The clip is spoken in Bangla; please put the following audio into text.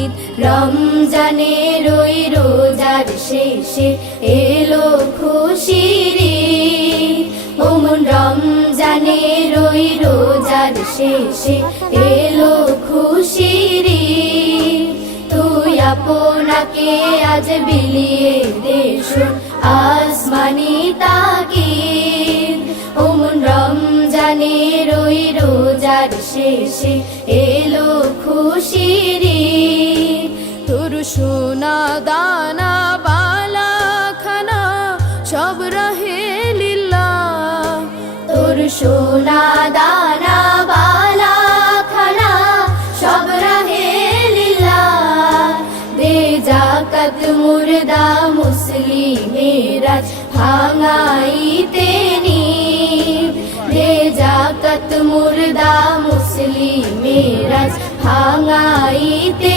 ঈদ রমজানের ওই রোজার শেষে এলো খুশির ঈদ ও মন রমজানের ওই রোজার শেষে এলো খুশির ঈদ তুই আপনাকে আজ বিলিয়ে দেশ আসমানি তাকিদ ও মন রমজানের ওই রোজার শেষে এলো খুশির ঈদ তোর সোনা দানা বালা খানা সব রহে লিল্লাহ তোর সোনা দানা বালা খানা সব রহে লিল্লাহ দে যাকাত মুর্দা মুসলিমেরা ভাঙাইতে নি দে যাকাত মুর্দা মুসলিমেরা ভাঙাইতে